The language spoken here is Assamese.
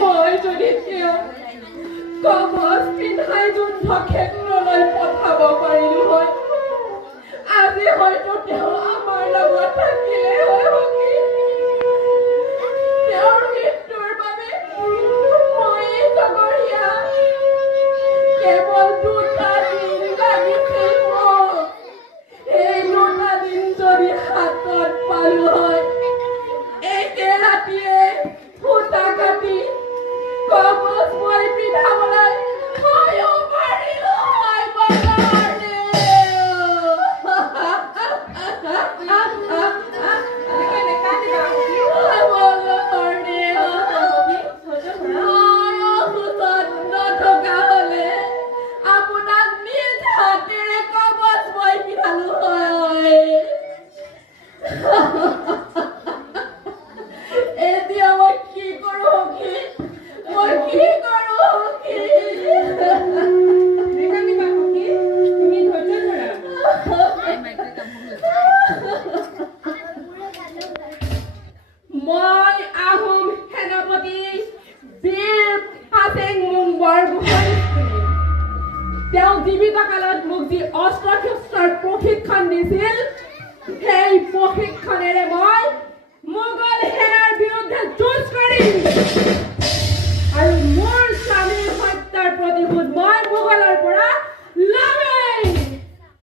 মই যদি তেওঁ কবচ পিন্ধাই যুদ্ধ ক্ষেত্ৰলৈ পঠাব পাৰিলো হয়, আজি হয়তো তেওঁ আমাৰ লগত থাকিলে হয় সখী। তেওঁৰ মৃত্যুৰ বাবে মই জগৰীয়া কেৱল 2টা দিন লাগিছিল মোক। এই 2টা দিন যদি হাতত পালো হয়, একে ৰাতিয়ে সূতা কাটি কবচ মই পিন্ধাবলৈ ময়ো পাৰিলো হয় বৰদেউ। এতিয়া মই কি কৰো সখী, মই কি কৰো সখী? তুমি ধৈৰ্য ধৰা। মই আহোম সেনাপতি বীৰ হাছেং মুং বৰগোহাঁই তেওঁ জীৱিত কালত মোক যি অস্ত্ৰ শস্ত্ৰৰ প্ৰশিক্ষণ দিছিল, সেই প্ৰশিক্ষণেৰে মই মোগল সেনাৰ বিৰুদ্ধে যুঁজ কৰিম।